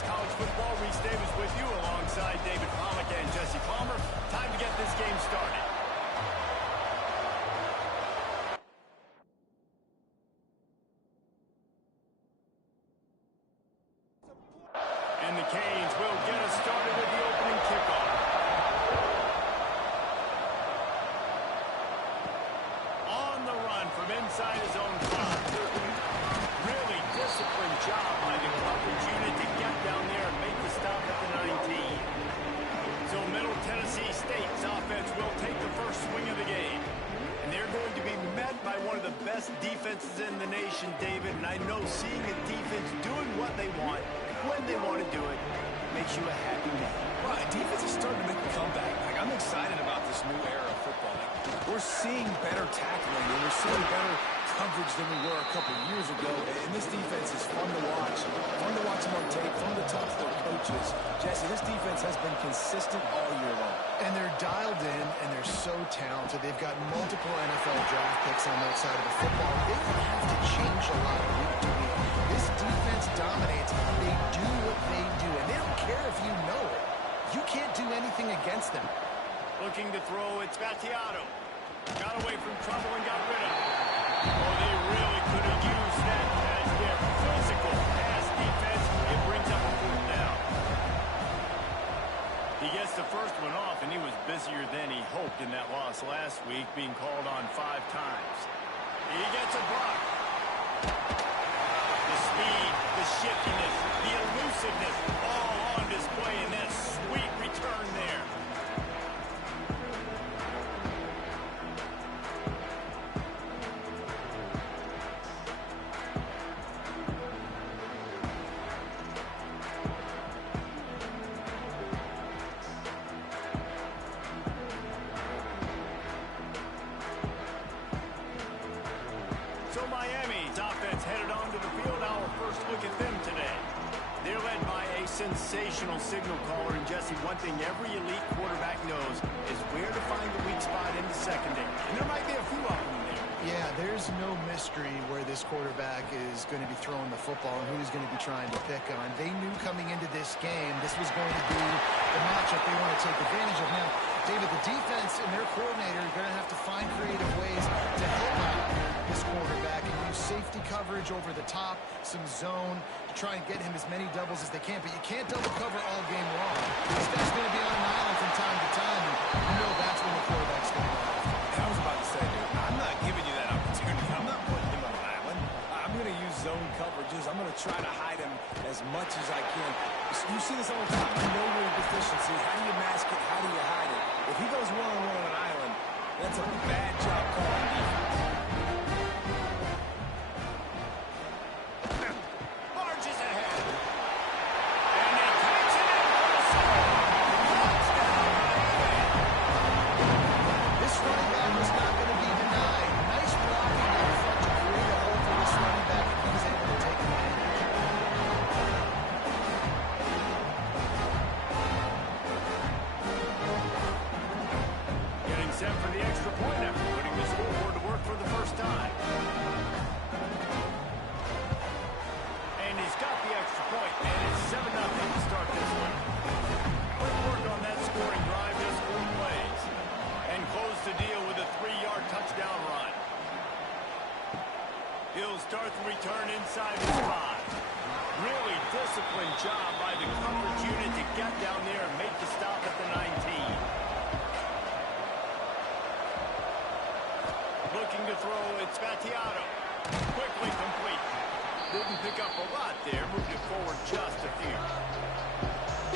Plus College Football. Reese Davis with you alongside David Pollack and Jesse Palmer. Time to get this game started. And the Canes will get us started with the opening kickoff. On the run from inside his own 5. Really disciplined job by the coverage unit to get down there and make the stop at the 19. So Middle Tennessee State's offense will take the first swing of the game. And they're going to be met by one of the best defenses in the nation, David. And I know seeing a defense doing what they want, when they want to do it, makes you a happy man. Right, defense is starting to make a comeback. I'm excited about this new era of football. We're seeing better tackling, and we're seeing better coverage than we were a couple years ago. And this defense is fun to watch them on tape, fun to talk to their coaches. Jesse, this defense has been consistent all year long. And they're dialed in, and they're so talented. They've got multiple NFL draft picks on that side of the football. They don't have to change a lot week to week. This defense dominates. They do what they do, and they don't care if you know it. You can't do anything against them. Looking to throw, it's Battiato. Got away from trouble and got rid of it. Oh, they really could have used that as their physical pass defense. It brings up a 4th down. He gets the first one off, and he was busier than he hoped in that loss last week, being called on 5 times. He gets a block. The speed, the shiftiness, the elusiveness, all on display in that sweet return there. So Miami's offense headed onto the field. Our first look at them today. They're led by a sensational signal caller. And Jesse, one thing every elite quarterback knows is where to find the weak spot in the secondary. And there might be a few of them there. Yeah, there's no mystery where this quarterback is going to be throwing the football and who he's going to be trying to pick on. They knew coming into this game this was going to be the matchup they want to take advantage of. Now, David, the defense and their coordinator are going to have to find creative ways to help out this quarterback and use safety coverage over the top, some zone to try and get him as many doubles as they can. But you can't double cover all game long. This guy's going to be on an island from time to time, and you know that's when the quarterback's going to go off. I was about to say, dude, I'm not giving you that opportunity. I'm not putting him on an island. I'm going to use zone coverages. I'm going to try to hide him as much as I can. You see this all the time. You know your deficiency. How do you mask it? How do you hide it? If he goes one-on-one on an island, that's a bad job calling defense. Marches ahead. And he takes it in for the score. Touchdown, Miami. This running back was not going to be denied. Nice blocking up front to create a hole for this running back, and he was able to take advantage. Getting set for the extra point after putting the scoreboard to work for the first time. And he's got the extra point, and it's 7-0 to start this one. Quick work on that scoring drive, just 4 plays. And close the deal with a 3-yard touchdown run. He'll start the return inside his 5. Really disciplined job by the coverage unit to get down there and make the stop at the 19. Looking to throw, it's Battiato. Quickly complete. Didn't pick up a lot there, moved it forward just a few.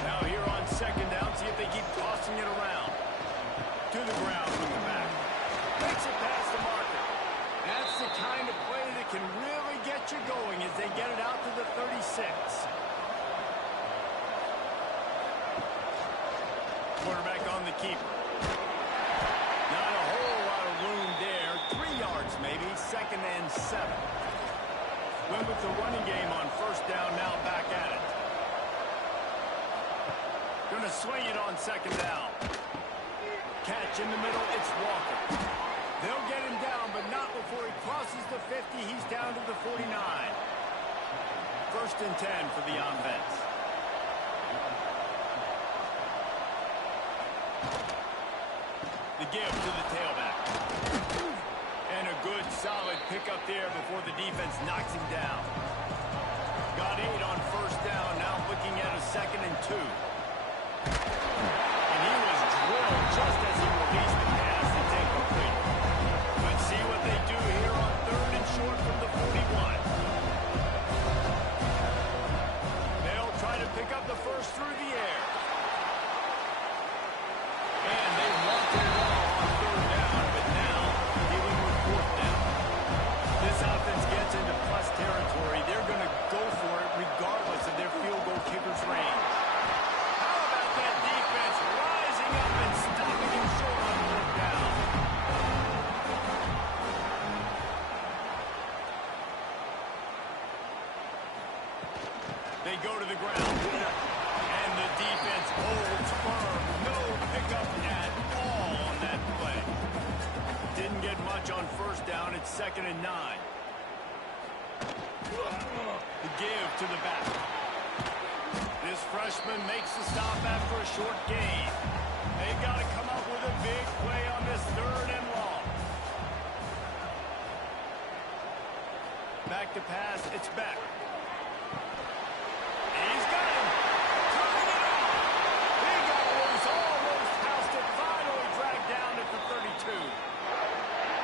Now here on 2nd down, see if they keep tossing it around. To the ground with the back. Makes it past the marker. That's the kind of play that can really get you going as they get it out to the 36. Quarterback on the keeper. Not a whole lot of room there. 3 yards maybe, 2nd and 7. Went with the running game on 1st down, now back at it. Gonna swing it on 2nd down. Catch in the middle, it's Walker. They'll get him down, but not before he crosses the 50. He's down to the 49. 1st and 10 for the offense. The give to the tailback. And a good, solid pickup there before the defense knocks him down. Got 8 on first down, now looking at a 2nd and 2. And he was drilled just as he released the pass. It's incomplete. Let's see what they do here on 3rd and short from the 41. They'll try to pick up the first through the air. And they want the ball on 3rd down, but now dealing with 4th down. This offense gets into plus territory. They're going to go for it regardless of their field goal kicker's range. How about that defense rising up and stopping him short on 4th down? They go to the ground. And the defense holds firm. No pickup at all on that play. Didn't get much on first down. It's 2nd and 9. The give to the back. This freshman makes the stop after a short gain. They got to come up with a big play on this 3rd and long. Back to pass. It's back. He's got him. Turning it on. He got loose. Almost housed it. Finally dragged down at the 32.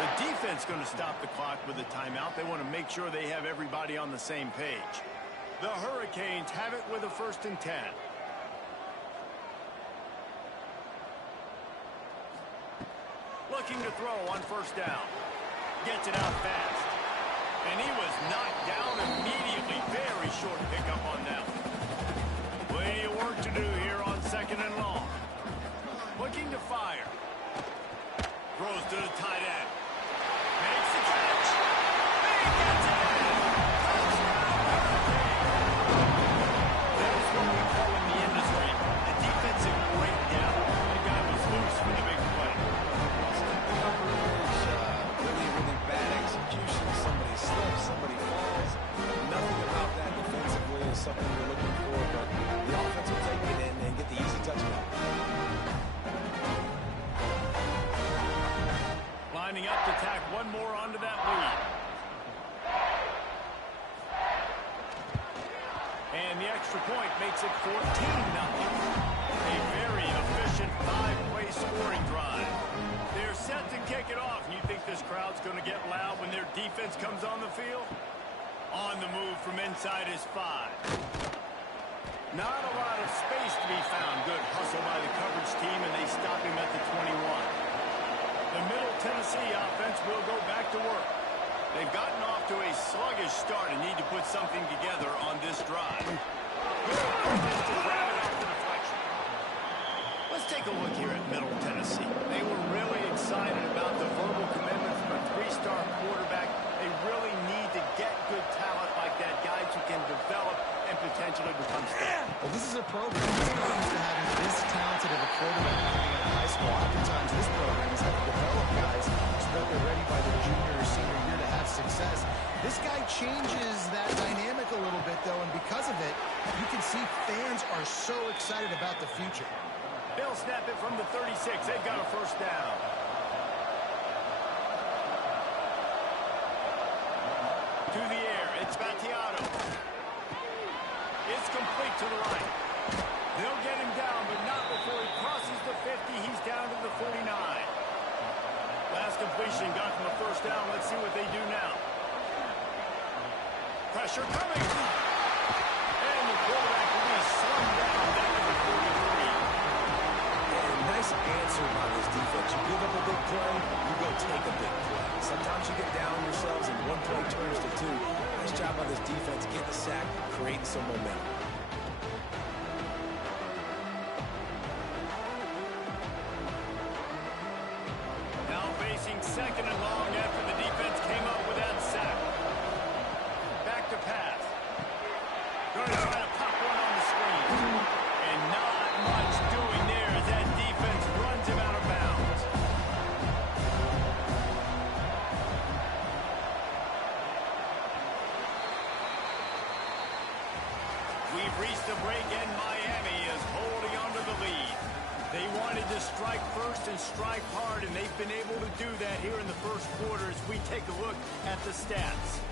The defense going to stop the clock with a timeout. They want to make sure they have everybody on the same page. The Hurricanes have it with a 1st and 10. Looking to throw on first down. Gets it out fast. And he was knocked down immediately. Very short pickup on them. Plenty of work to do here on 2nd and long. Looking to fire. Throws to the tight end. Makes the catch. He gets it in. Touchdown, Hurricane. That's what we call in the industry a defensive breakdown. The guy was loose for the big play. Really, really bad execution. Somebody slips, somebody falls. Nothing about that defensively is something we're looking for, but the offense will take it in and get the easy touchdown. Lining up to tack one more onto that lead. And the extra point makes it 14-0. A very efficient 5-play scoring drive. They're set to kick it off. You think this crowd's going to get loud when their defense comes on the field? On the move from inside is 5. Not a lot of space to be found. Good hustle by the coverage team, and they stop him at the 21. The Middle Tennessee offense will go back to work. They've gotten off to a sluggish start and need to put something together on this drive. Good offense to grab it off the deflection. Let's take a look here at Middle Tennessee. They were really excited about the verbal commitment from a 3-star quarterback. They really need to get good talent like that, guys who can develop and potentially become stars. Well, this is a program that's not used to having this talented of a quarterback coming out of high school. Oftentimes, this program has had to develop guys so that they're ready by their junior or senior year to have success. This guy changes that dynamic a little bit, though, and because of it, you can see fans are so excited about the future. They'll snap it from the 36. They've got a first down. To the air, it's Battiato. It's complete to the right. They'll get him down, but not before he crosses the 50. He's down to the 49. Last completion got them a first down. Let's see what they do now. Pressure coming. And the quarterback will be slung down to the 43. And nice answer by this defense. You give up a big play, you go take a big play. Sometimes you get down on yourselves and one play turns to 2. Nice job by this defense getting the sack, creating some momentum. Now facing 2nd and long after the defense came up with that sack. Back to pass. Going to try to pop one on the screen. And not much doing there as that defense runs him out of bounds. We've reached the break, and Miami is holding on to the lead. They wanted to strike first and strike hard, and they've been able to do that here in the first quarter as we take a look at the stats.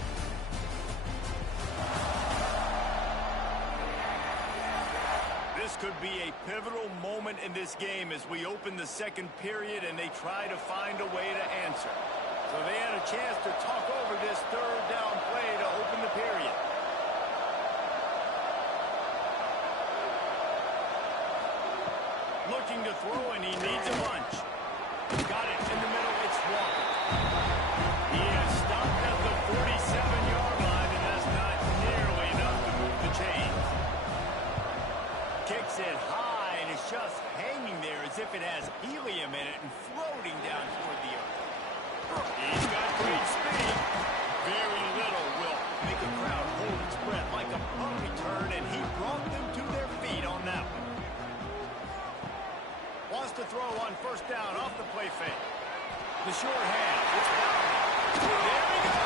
This could be a pivotal moment in this game as we open the second period and they try to find a way to answer. So they had a chance to talk over this third down play to open the period. Looking to throw, and he needs a bunch. Got it in the middle. It's Walker. He is stopped at the 47-yard line, and that's not nearly enough to move the chains. Kicks it high, and it's just hanging there as if it has helium in it and floating down toward the earth. He's got great speed. Very little will make a crowd hold its breath like a punt return, and he brought them to their feet on that one. Wants to throw on first down off the play fake. The short hand. It's down. There we go.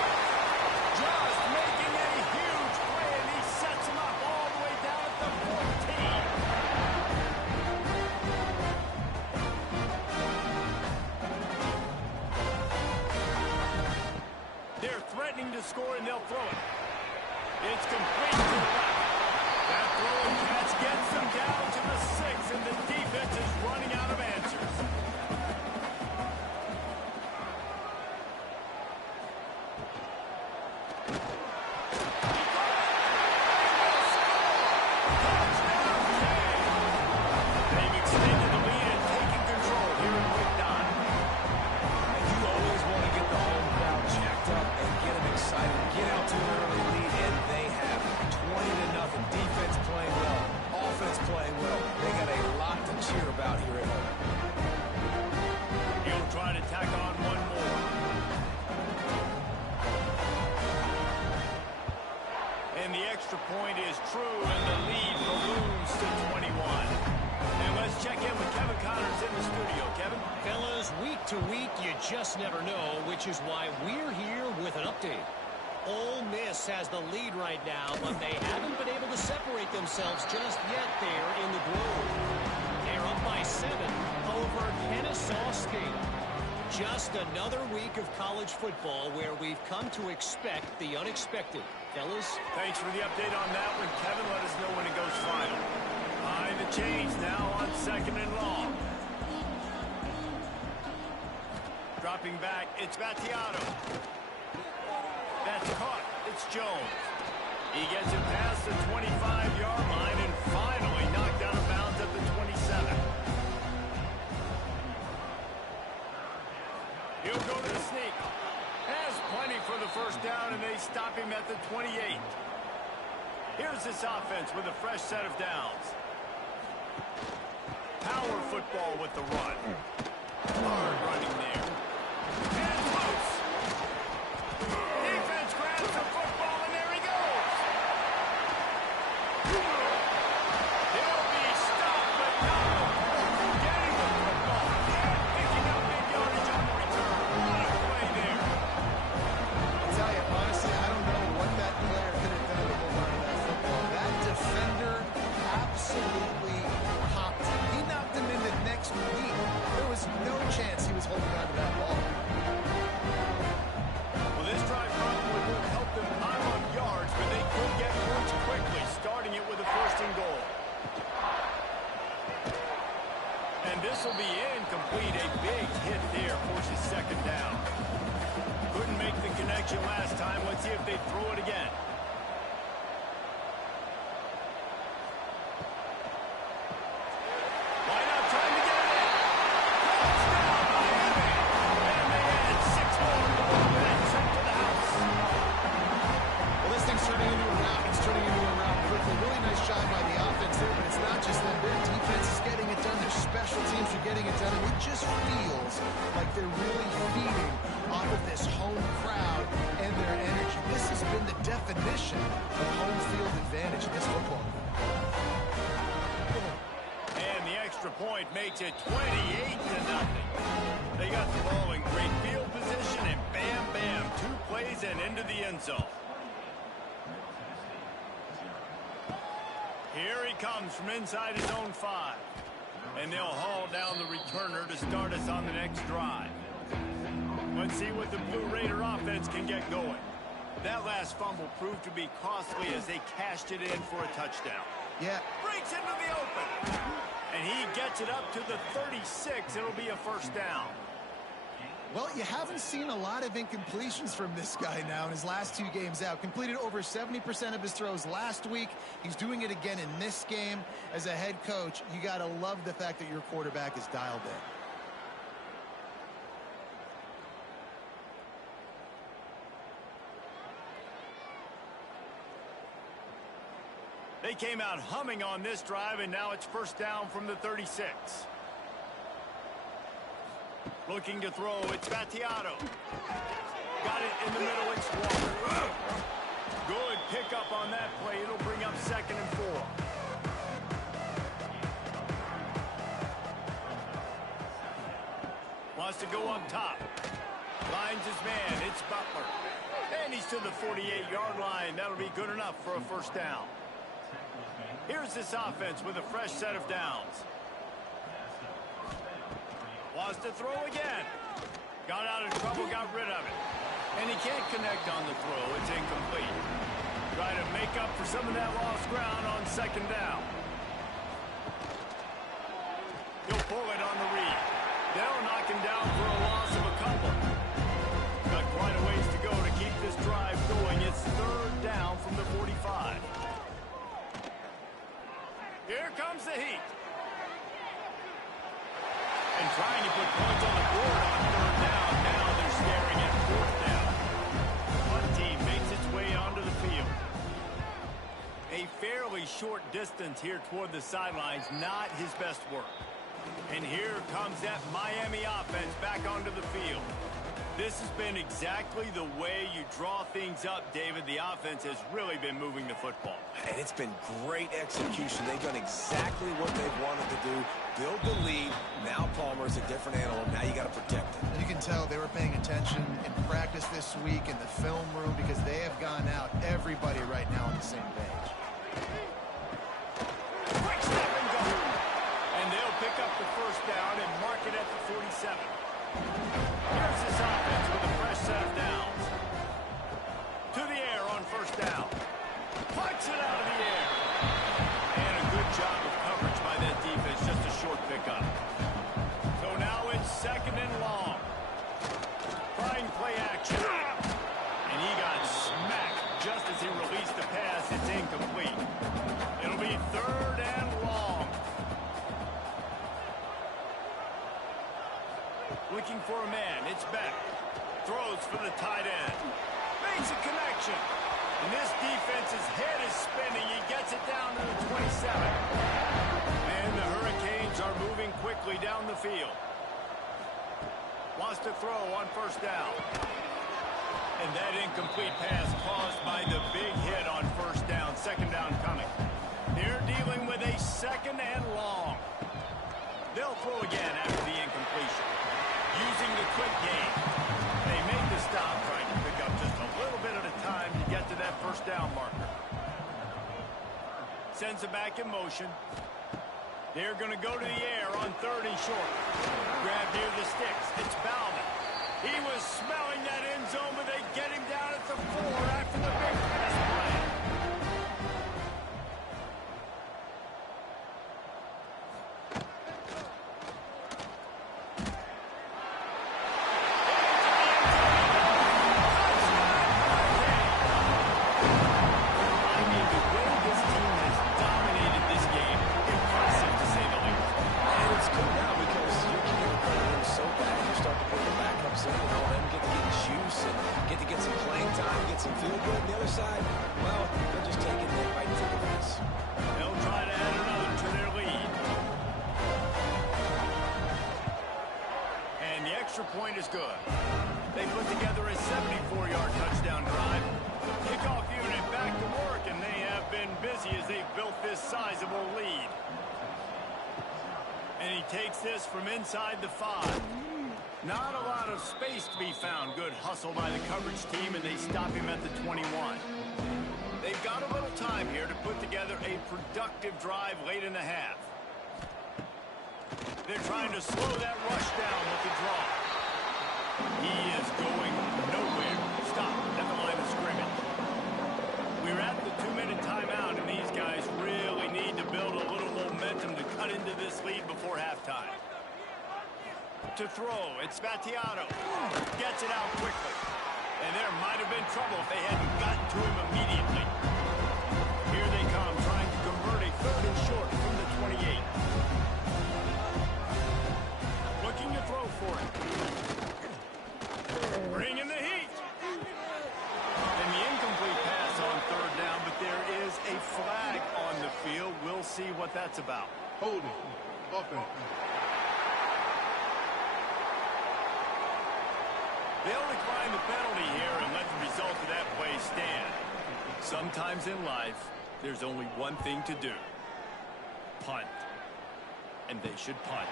Just making a huge play, and he sets him up all the way down at the 14. They're threatening to score, and they'll throw it. It's complete to the left. That throwing catch gets them down to the 6, and the defense is running out of answers. They've extended the lead and taken control here in week 9. And you always want to get the home crowd jacked up and get them excited. Get out to an early lead, and they have 20-0. Defense playing well. Offense playing well. They got a lot to cheer about here at home. He'll try to tack on one more. And the extra point is true, and the lead balloons to 21. And let's check in with Kevin Connors in the studio. Kevin? Fellas, week to week, you just never know, which is why we're here with an update. Ole Miss has the lead right now, but they haven't been able to separate themselves just yet there in the Grove. They're up by 7 over Kennesaw State. Just another week of college football where we've come to expect the unexpected. Fellas? Thanks for the update on that one, Kevin. Let us know when it goes final. Behind the chains now on 2nd and long. Dropping back, it's Battiato. That's caught. It's Jones. He gets it past the 25-yard line and finally knocked out of bounds at the 27. He'll go to the sneak. Has plenty for the first down, and they stop him at the 28. Here's this offense with a fresh set of downs. Power football with the run. Hard running there. And loose. Defense grabs the football, and there he goes. He'll be stopped, but not before getting the football. And picking up big yardage on the return. What a play there. I'll tell you, honestly, I don't know what that player could have done to hold on to that football. That defender absolutely popped him. He knocked him in the next week. There was no chance he was holding on to that ball. Well, this drive probably won't help them pile up yards, but they could get points quickly, starting it with a 1st and goal. And this will be incomplete. A big hit there forces 2nd down. Couldn't make the connection last time. Let's see if they throw it again. Why not trying to get it in? Touchdown, Miami! And they add 6 more to the ball and sent to the house. Well, this thing's turning into a rout. It's turning into a rout quickly. Really nice job by the offense there, but it's not just them. Their defense is getting it done. Their special teams are getting it done, and it just feels like they're really feeding off of this home crowd and their energy. This has been the definition of home field advantage in this football game. And the extra point makes it 28-0. They got the ball in great field position, and bam, bam, 2 plays and into the end zone. Here he comes from inside his own 5. And they'll haul down the returner to start us on the next drive. Let's see what the Blue Raider offense can get going. That last fumble proved to be costly as they cashed it in for a touchdown. Yeah. Breaks into the open. And he gets it up to the 36. It'll be a first down. Well, you haven't seen a lot of incompletions from this guy now in his last 2 games out. Completed over 70% of his throws last week. He's doing it again in this game. As a head coach, you got to love the fact that your quarterback is dialed in. They came out humming on this drive, and now it's first down from the 36. Looking to throw, it's Battiato. Got it in the middle, it's Walker. Good pickup on that play. It'll bring up 2nd and 4. Wants to go up top. Lines his man, it's Butler. And he's to the 48-yard line. That'll be good enough for a first down. Here's this offense with a fresh set of downs. Wants to throw again. Got out of trouble, got rid of it. And he can't connect on the throw. It's incomplete. Try to make up for some of that lost ground on 2nd down. He'll pull it on the read. They'll knock him down for a loss of a couple. Got quite a ways to go to keep this drive going. It's 3rd down from the 45. Here comes the heat. And trying to put points on the board on 3rd down. Now they're staring at 4th down. One team makes its way onto the field. A fairly short distance here toward the sidelines. Not his best work. And here comes that Miami offense back onto the field. This has been exactly the way you draw things up, David. The offense has really been moving the football. And it's been great execution. They've done exactly what they've wanted to do. Build the lead. Now Palmer's a different animal. Now you got to protect it. You can tell they were paying attention in practice this week in the film room because they have gone out, everybody right now on the same page. Quick step and go. And they'll pick up the first down and mark it at the 47. Here's this offense with a fresh set of downs. To the air on first down. Puts it out of the air. And a good job of coverage by that defense. Just a short pickup. So now it's 2nd and long. Trying play action. And he got smacked just as he released the pass. It's incomplete. It'll be 3rd and long. Looking for a man. It's Beck. Throws for the tight end. Makes a connection. And this defense's head is spinning. He gets it down to the 27. And the Hurricanes are moving quickly down the field. Wants to throw on first down. And that incomplete pass caused by the big hit on first down. 2nd down coming. They're dealing with a 2nd and long. They'll throw again after the incompletion. Using the quick game. They made the stop, trying to pick up just a little bit at a time to get to that first down marker. Sends it back in motion. They're going to go to the air on 3rd and short. Grab near the sticks. It's Bauman. He was smelling that end zone, but they get him down at the 4 after the big pass play. Point is good. They put together a 74-yard touchdown drive. Kickoff unit back to work, and they have been busy as they've built this sizable lead. And he takes this from inside the 5. Not a lot of space to be found. Good hustle by the coverage team, and they stop him at the 21. They've got a little time here to put together a productive drive late in the half. They're trying to slow that rush down with the draw. He is going nowhere. Stop at the line of scrimmage. We're at the 2-minute timeout, and these guys really need to build a little momentum to cut into this lead before halftime. To throw, it's Spatiato. Gets it out quickly. And there might have been trouble if they hadn't gotten to him immediately. Here they come, trying to convert a 3rd and short from the 28. Looking to throw for it. Bringing the heat. And the incomplete pass on 3rd down, but there is a flag on the field. We'll see what that's about. Holding. Offense. They'll decline the penalty here and let the result of that play stand. Sometimes in life, there's only one thing to do. Punt. And they should punt.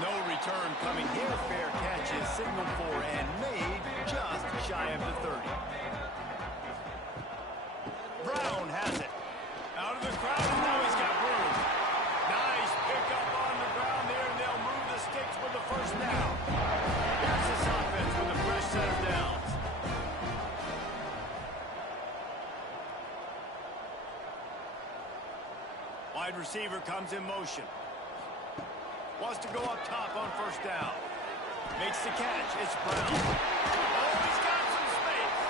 No return coming here. Fair catch is signaled for and made just shy of the 30. Brown has it. Out of the crowd, and now he's got room. Nice pickup on the ground there, and they'll move the sticks for the 1st down. Here's this offense with a fresh set of downs. Wide receiver comes in motion. Wants to go up top on 1st down. Makes the catch. It's Brown. Oh, he's got some space.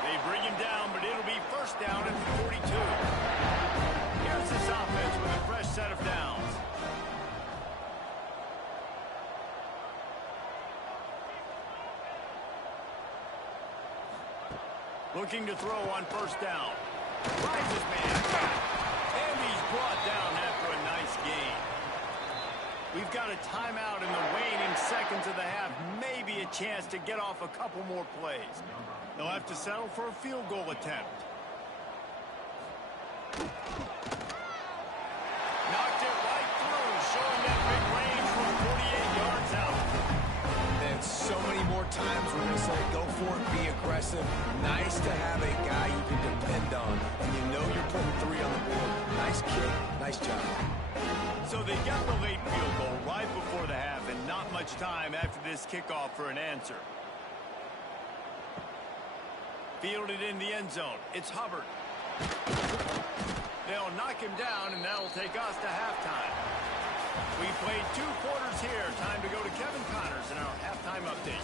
They bring him down, but it'll be 1st down at the 42. Here's this offense with a fresh set of downs. Looking to throw on 1st down. Rises man. And he's brought down after a nice gain. We've got a timeout in the waning seconds of the half. Maybe a chance to get off a couple more plays. They'll have to settle for a field goal attempt. Knocked it right through, showing that big range from 48 yards out. And so many more times we're going to say, go for it, be aggressive. Nice to have a guy you can depend on. And you know you're putting 3 on the board. Nice kick, nice job. So they got the late field goal right before the half, and not much time after this kickoff for an answer. Fielded in the end zone. It's Hubbard. They'll knock him down, and that'll take us to halftime. We played 2 quarters here. Time to go to Kevin Connors in our halftime update.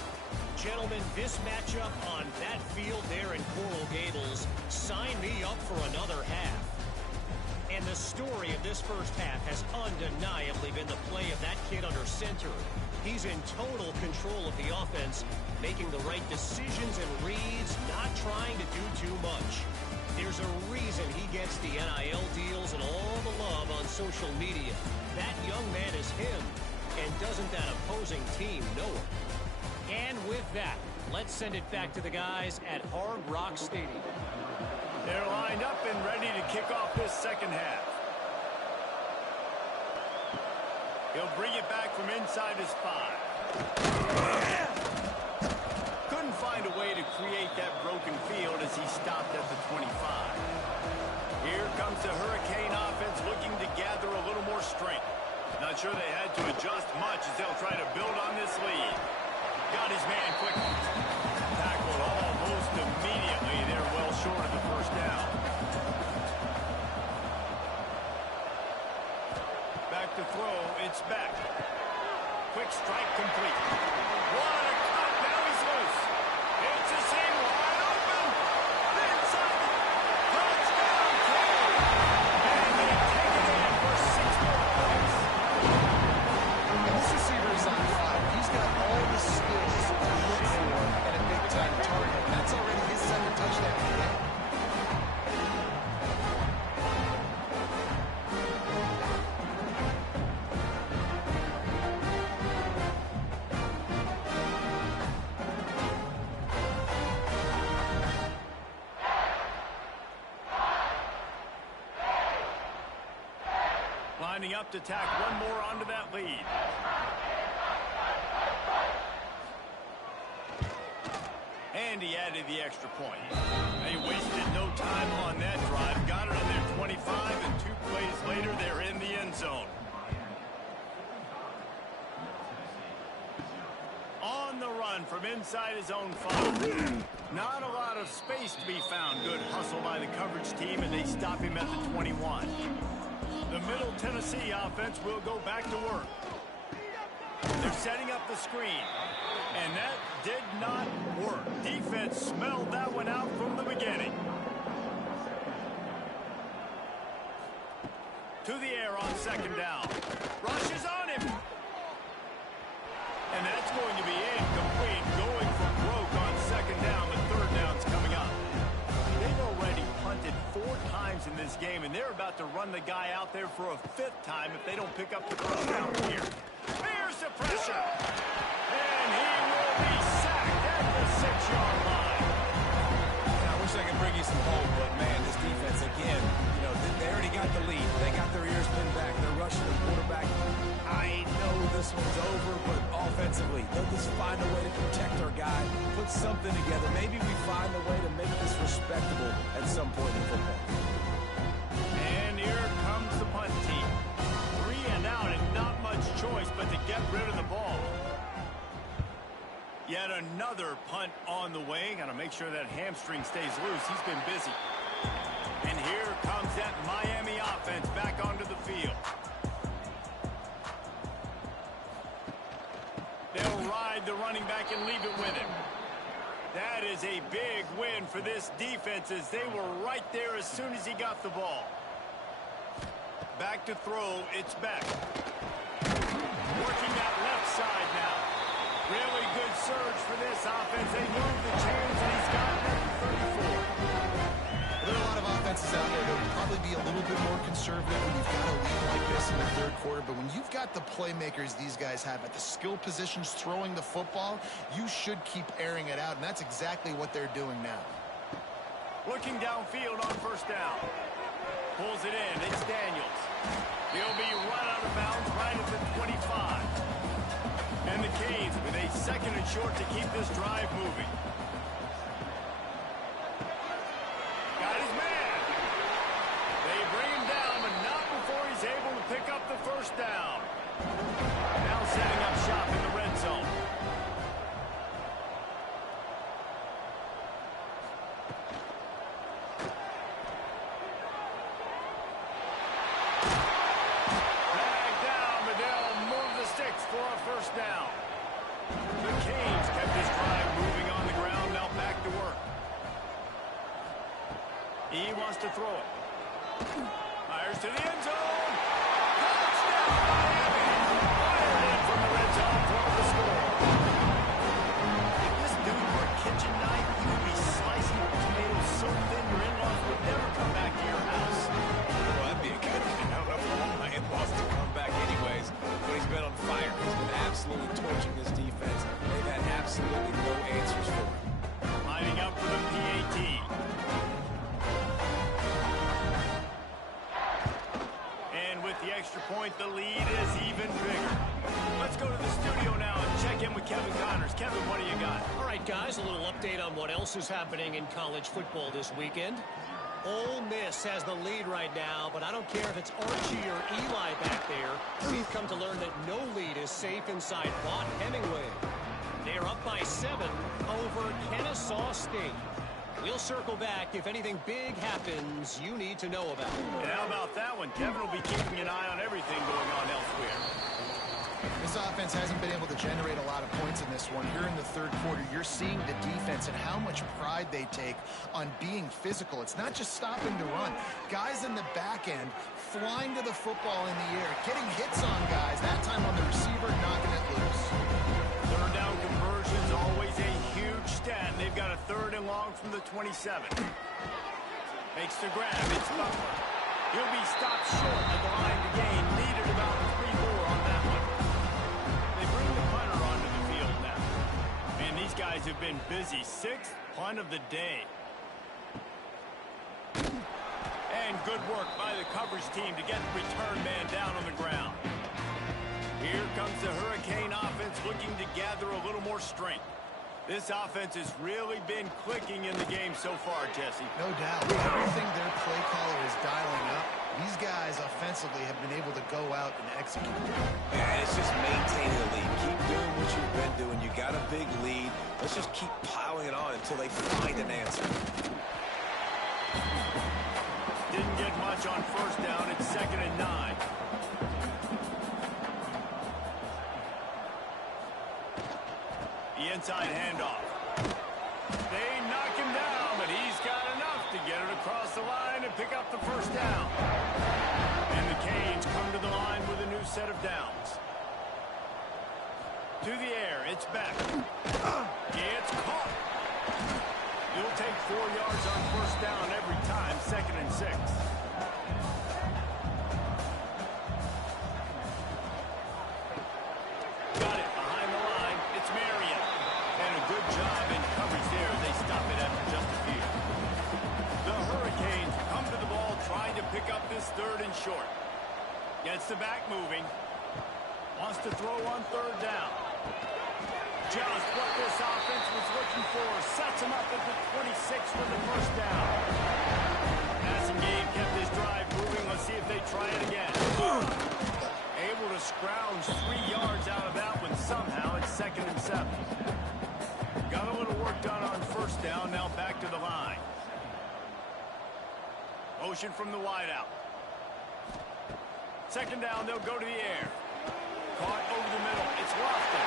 Gentlemen, this matchup on that field there in Coral Gables, sign me up for another half. And the story of this 1st half has undeniably been the play of that kid under center. He's in total control of the offense, making the right decisions and reads, not trying to do too much. There's a reason he gets the NIL deals and all the love on social media. That young man is him, and doesn't that opposing team know it? And with that, let's send it back to the guys at Hard Rock Stadium. They're lined up and ready to kick off this 2nd half. He'll bring it back from inside his 5. Couldn't find a way to create that broken field as he stopped at the 25. Here comes the Hurricane offense looking to gather a little more strength. Not sure they had to adjust much as they'll try to build on this lead. Got his man quickly. Tackled almost immediately. They're well short of the 1st down. Back to throw. It's back. Quick strike complete. What a cut. Now he's loose. It's a seam wide open. Inside. Touchdown, Cole. And they take it in for 6 more points. And this receiver is on fire. He's got all the skills to look for at a big-time target. That's already his 2nd touchdown of the game. Lining up to tack one more onto that lead. And he added the extra point. They wasted no time on that drive. Got it on their 25 and inside his own 5. Not a lot of space to be found. Good hustle by the coverage team, and they stop him at the 21. The Middle Tennessee offense will go back to work. They're setting up the screen, and that did not work. Defense smelled that one out from the beginning. To the air on second down. Rushes on him. And that's going to be incomplete. Going for broke on second down. The third down's coming up. They've already punted 4 times in this game, and they're about to run the guy out there for a 5th time if they don't pick up the first down here. Here's the pressure. And he will be sacked at the 6-yard line. I wish I could bring you some hope, but man, this defense again, you know, they already got the lead. They got their ears pinned back. They're rushing the quarterback. I know this one's over, but offensively, they'll just find a way to protect our guy, put something together. Maybe we find a way to make this respectable at some point in football. And here comes the punt team. 3 and out, and not much choice but to get rid of the ball. Yet another punt on the way. Got to make sure that hamstring stays loose. He's been busy. And here comes that Miami offense back onto the field. They'll ride the running back and leave it with him. That is a big win for this defense as they were right there as soon as he got the ball. Back to throw, it's Beck. Working that left side now. Really good surge for this offense. They move the chains, and he's got it at the 34. There are a lot of offenses out there that would probably be a little bit more conservative when you've got a lead like this in the third quarter. But when you've got the playmakers these guys have at the skill positions throwing the football, you should keep airing it out, and that's exactly what they're doing now. Looking downfield on first down. Pulls it in. It's Daniels. He'll be run out of bounds right at the 25. And the Canes with a 2nd and short to keep this drive moving. Got his man. They bring him down, but not before he's able to pick up the first down. Now setting up shop in the red zone. For a first down. The Canes kept this drive moving on the ground. Now back to work. He wants to throw it. Fires to the end zone. Touchdown, Miami. Fired in from the red zone for the score. If this dude were a kitchen knife, he would be slicing tomatoes so thin your in-laws would never come back to your house. Well, that'd be a good thing. I don't know if I want my in-laws to come back anyways. But he's been on fire. He's been absolutely torching this defense. They've had absolutely no answers for him. Lining up for the PAT. And with the extra point, the lead is even bigger. Let's go to the studio now and check in with Kevin Connors. Kevin, what do you got? All right, guys, a little update on what else is happening in college football this weekend. Ole Miss has the lead right now, but I don't care if it's Archie or Eli back there. We've come to learn that no lead is safe inside Vaught Hemingway. They're up by 7 over Kennesaw State. We'll circle back if anything big happens you need to know about. And how about that one? Kevin will be keeping an eye on everything going on elsewhere. This offense hasn't been able to generate a lot of points in this one. Here in the third quarter, you're seeing the defense and how much pride they take on being physical. It's not just stopping to run. Guys in the back end flying to the football in the air, getting hits on guys, that time on the receiver, knocking it loose. Third down conversions, always a huge stat. They've got a 3rd and long from the 27. Makes the grab. It's Butler. He'll be stopped short at the line to gain. Needed about 3 more on that one. They bring the punter onto the field now. Man, these guys have been busy. 6th punt of the day. And good work by the coverage team to get the return man down on the ground. Here comes the Hurricane offense looking to gather a little more strength. This offense has really been clicking in the game so far, Jesse. No doubt. Everything their play caller is dialing up, these guys offensively defensively have been able to go out and execute. And it's just maintaining the lead. Keep doing what you've been doing. You got a big lead. Let's just keep piling it on until they find an answer. Didn't get much on first down. It's 2nd and 9. The inside handoff. They knock him down, but he's got enough to get it across the line and pick up the first down. And the Canes come to the line with a new set of downs. To the air, it's back. It's caught. It'll take 4 yards on first down every time, 2nd and 6. Got it behind the line. It's Marion. And a good job in coverage there. They stop it after just a few. The Hurricanes come to the ball trying to pick up this 3rd and short. Gets the back moving. Wants to throw on 3rd down. Just what this offense was looking for. Sets him up at the 26 for the first down. Passing game kept this drive moving. Let's see if they try it again. Able to scrounge 3 yards out of that one somehow. It's 2nd and 7. Got a little work done on first down. Now back to the line. Motion from the wideout. 2nd down, they'll go to the air. Caught over the middle. It's Lofton.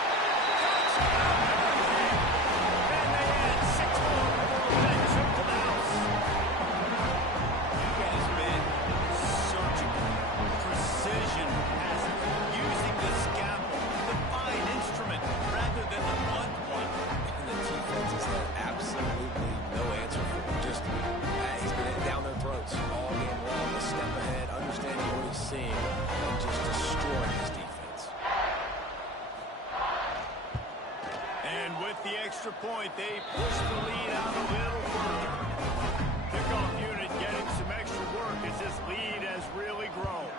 And they add 6 more before that trip to the house. He has been surgical, precision passing, using the scalpel, the fine instrument, rather than the blunt one. And the defense has had absolutely no answer for him. Just, he's been down their throats all game long. A step ahead, understanding what he's seeing, and just destroying his defense. And with the extra point, they push the lead out a little further. Kickoff unit getting some extra work as this lead has really grown.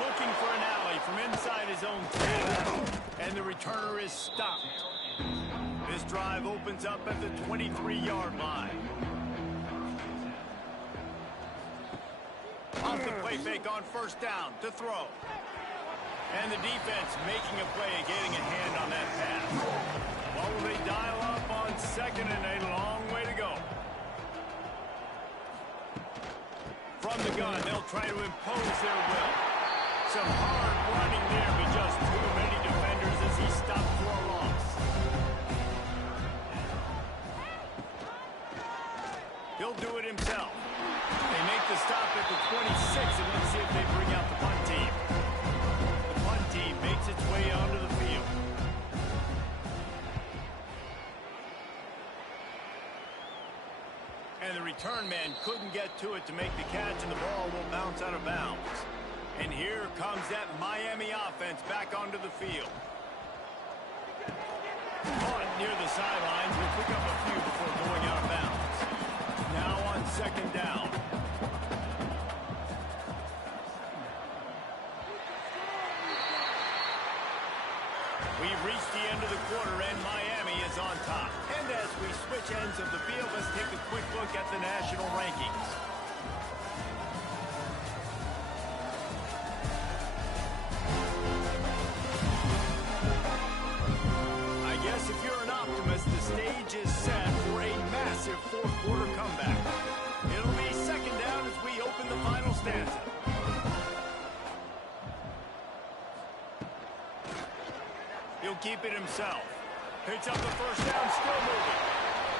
Looking for an alley from inside his own 10. And the returner is stopped. This drive opens up at the 23-yard line. Off the play fake on first down to throw. And the defense making a play, getting a hand on that pass. Well, will they dial up on 2nd and a long way to go? From the gun, they'll try to impose their will. Some hard running there, but just too many defenders as he stopped for a loss. He'll do it himself. They make the stop at the 26, and let's see if they bring out the punt team. The punt team makes its way onto the field. And the return man couldn't get to it to make the catch, and the ball will bounce out of bounds. And here comes that Miami offense back onto the field. Caught near the sidelines. We'll pick up a few before going out of bounds. Now on 2nd down. We've reached the end of the quarter, and Miami is on top. And as we switch ends of the field, let's take a quick look at the national rankings. I guess if you're an optimist, the stage is set for a massive 4th-quarter comeback. It'll be 2nd down as we open the final stanza. He'll keep it himself. Picks up the first down, still moving.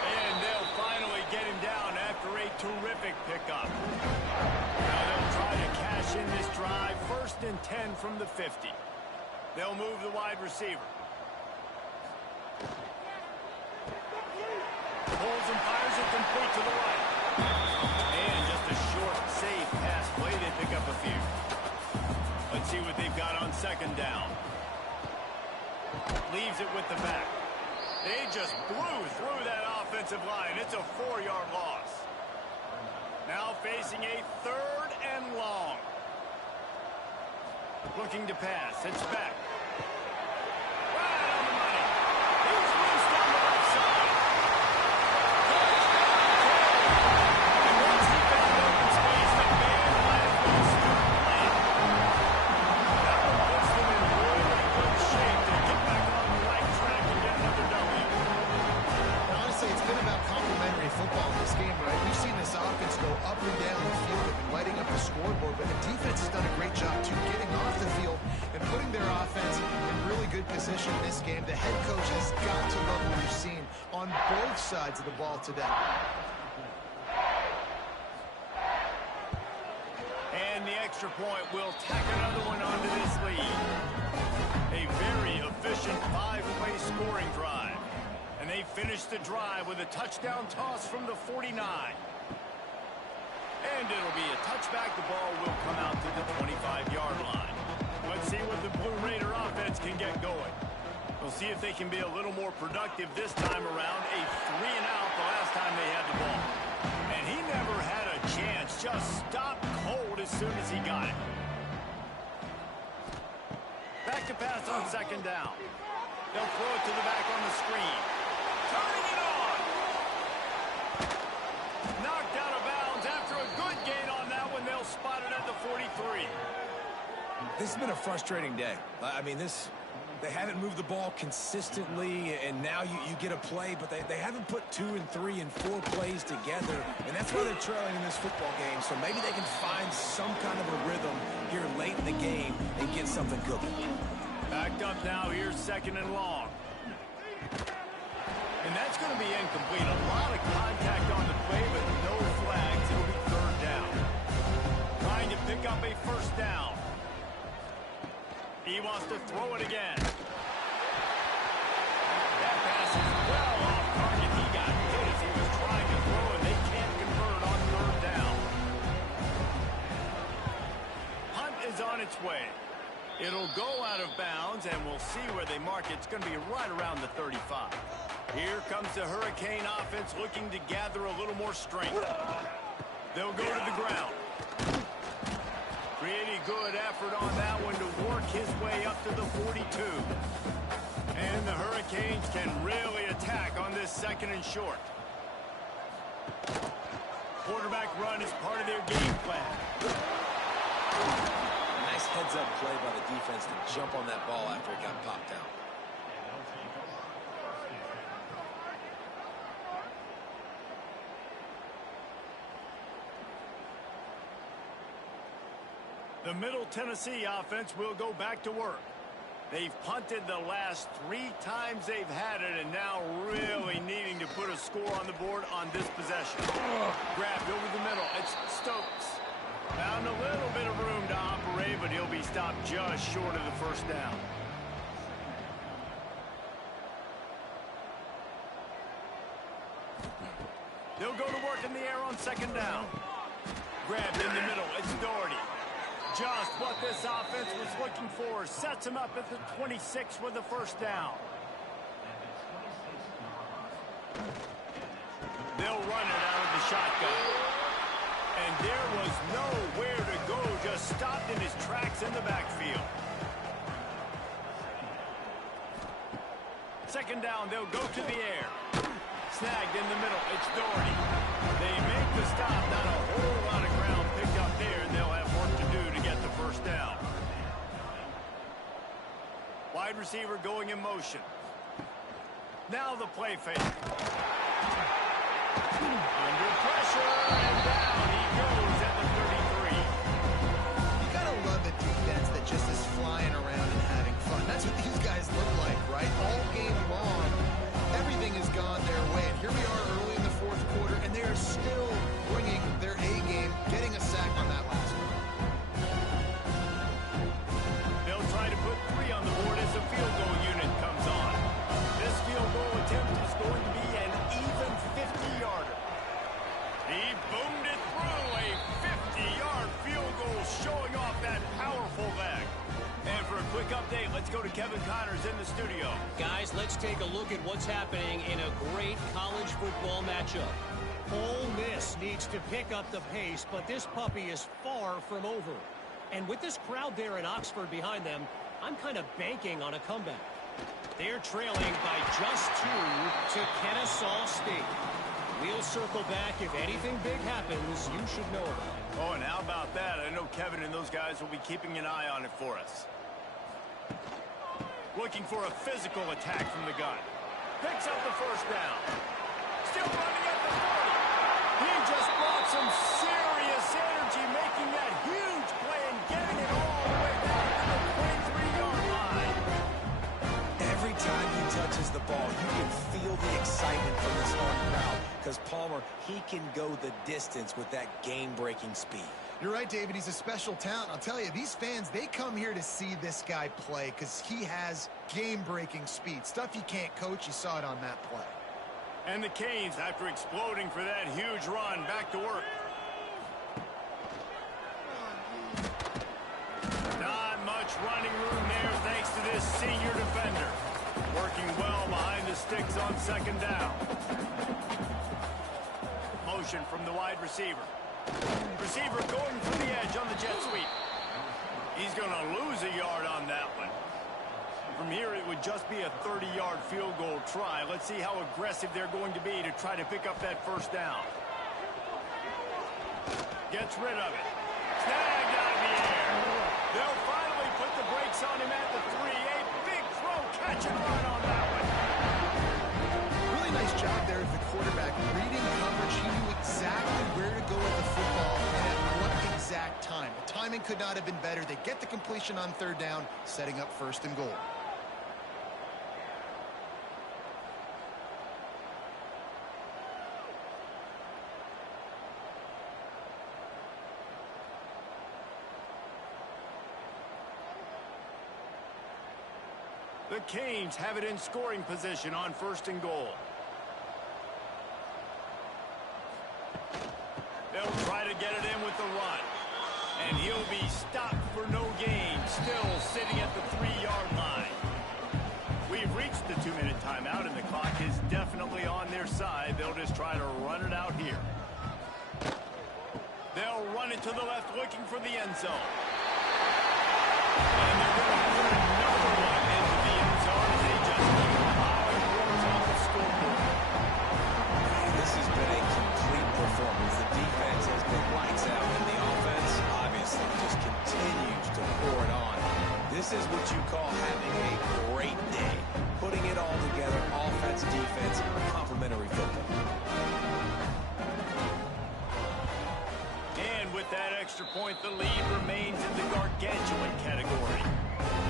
And they'll finally get him down after a terrific pickup. Now they'll try to cash in this drive. 1st and 10 from the 50. They'll move the wide receiver. Pulls and fires it complete to the right. And just a short, safe pass play. They pick up a few. Let's see what they've got on 2nd down. Leaves it with the back. They just blew through that offensive line. It's a 4-yard loss. Now facing a 3rd and long. Looking to pass. It's back. Right on the money. He's loose down the left side. And once he got open, game. The head coach has got to love what we've seen on both sides of the ball today. And the extra point will tack another one onto this lead. A very efficient 5-play scoring drive. And they finish the drive with a touchdown toss from the 49. And it'll be a touchback. The ball will come out to the 25-yard line. Let's see what the Blue Raider offense can get going. We'll see if they can be a little more productive this time around. A 3-and-out the last time they had the ball. And he never had a chance. Just stopped cold as soon as he got it. Back to pass on second down. They'll throw it to the back on the screen. Turning it on. Knocked out of bounds after a good gain on that one. They'll spot it at the 43. This has been a frustrating day. I mean, they haven't moved the ball consistently, and now you get a play, but they haven't put 2 and 3 and 4 plays together, and that's why they're trailing in this football game. So maybe they can find some kind of a rhythm here late in the game and get something cooking. Backed up now. Here's second and long. And that's going to be incomplete. A lot of contact on the play, but no flags. It'll be third down. Trying to pick up a first down. He wants to throw it again. That pass is well off target. He got hit as he was trying to throw, and they can't convert on third down. Hunt is on its way. It'll go out of bounds, and we'll see where they mark it. It's going to be right around the 35. Here comes the Hurricane offense looking to gather a little more strength. They'll go to the ground. Pretty good effort on that one to work his way up to the 42. And the Hurricanes can really attack on this second and short. Quarterback run is part of their game plan. Nice heads-up play by the defense to jump on that ball after it got popped out. The Middle Tennessee offense will go back to work. They've punted the last 3 times they've had it, and now really needing to put a score on the board on this possession. Grabbed over the middle. It's Stokes. Found a little bit of room to operate, but he'll be stopped just short of the first down. They'll go to work in the air on second down. Grabbed in the middle. It's Doherty. Just what this offense was looking for. Sets him up at the 26 for the first down. They'll run it out of the shotgun. And there was nowhere to go. Just stopped in his tracks in the backfield. Second down, they'll go to the air. Snagged in the middle. It's Doherty. They make the stop. Not a whole lot of ground picked up there. They'll have work to do to get the first down. Wide receiver going in motion. Now the play fake. Under pressure, and down he goes at the 33. You gotta love a defense that just is flying around and having fun. That's what these guys look like, right? All game long, everything has gone their way. And here we are early in the fourth quarter, and they are still bringing their A game, getting a sack on that last one. They'll try to put 3 on the board as the field goal unit comes on. This field goal attempt is going to be an even 50-yarder. He boomed it through. A 50-yard field goal showing off that powerful leg. And for a quick update, let's go to Kevin Connors in the studio. Guys, let's take a look at what's happening in a great college football matchup. Ole Miss needs to pick up the pace, but this puppy is far from over. And with this crowd there in Oxford behind them, I'm kind of banking on a comeback. They're trailing by just 2 to Kennesaw State. We'll circle back. If anything big happens, you should know about it. Oh, and how about that? I know Kevin and those guys will be keeping an eye on it for us. Looking for a physical attack from the gun. Picks up the first down. Still running at the 40. He just brought some serious energy, making that huge play and getting it all the way down to the 23-yard line. Every time he can go the distance with that game-breaking speed. You're right, David. He's a special talent. I'll tell you, these fans, they come here to see this guy play because he has game-breaking speed. Stuff you can't coach. You saw it on that play. And the Canes, after exploding for that huge run, back to work. Not much running room there thanks to this senior defender. Working well behind the sticks on second down. Motion from the wide receiver. Receiver going for the edge on the jet sweep. He's going to lose a yard on that one. From here, it would just be a 30-yard field goal try. Let's see how aggressive they're going to be to try to pick up that first down. Gets rid of it. Snagged out of the air. They'll finally put the brakes on him at the 3. A big throw, catch and run on that one. Really nice job there of the quarterback. Reading coverage, he knew exactly where to go with the football and at what exact time. The timing could not have been better. They get the completion on third down, setting up first and goal. The Canes have it in scoring position on first and goal. They'll try to get it in with the run. And he'll be stopped for no gain, still sitting at the 3-yard line. We've reached the 2-minute timeout, and the clock is definitely on their side. They'll just try to run it out here. They'll run it to the left, looking for the end zone. And they're going to put another one into the end zone as they just keep plowing towards on the scoreboard. This has been a complete performance. The defense has been lights out, and the offense obviously just continues to pour it on. This is what you call having a great day. Putting it all together, offense, defense, complementary football. And with that extra point, the lead remains in the gargantuan category.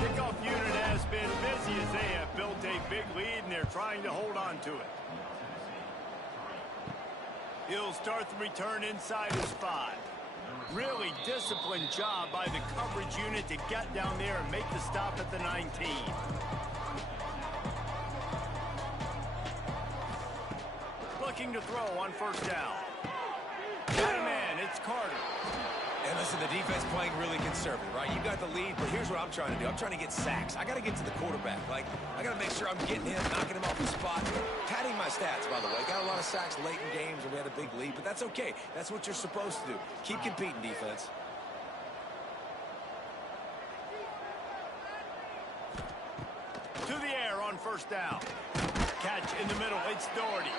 Kickoff unit has been busy as they have built a big lead, and they're trying to hold on to it. He'll start the return inside his 5. Really disciplined job by the coverage unit to get down there and make the stop at the 19. Looking to throw on first down. Got a man, it's Carter. And listen, the defense playing really conservative, right? You got the lead, but here's what I'm trying to do. I'm trying to get sacks. I got to get to the quarterback. Like, I got to make sure I'm getting him, knocking him off the spot. Padding my stats, by the way. Got a lot of sacks late in games when we had a big lead, but that's okay. That's what you're supposed to do. Keep competing, defense. To the air on first down. Catch in the middle, it's Doherty.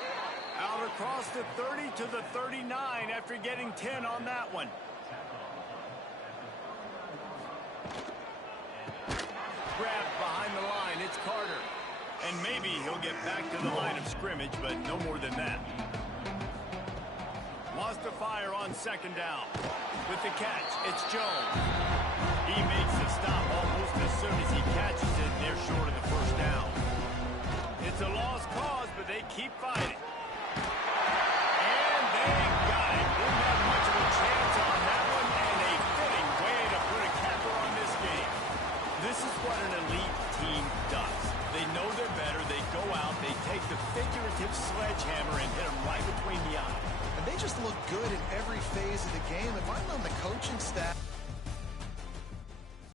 Out across the 30 to the 39 after getting 10 on that one. Grabbed behind the line, it's Carter. And maybe he'll get back to the line of scrimmage, but no more than that. Lost to fire on second down. With the catch, it's Jones. He makes the stop almost as soon as he catches it, and they're short of the first down. It's a lost cause, but they keep fighting. And they got it. Didn't have much of a chance on that one, and a fitting way to put a capper on this game. This is what an elite team does. They know they're better. They go out. They take the figurative sledgehammer and hit them right between the eyes. And they just look good in every phase of the game. If I'm on the coaching staff...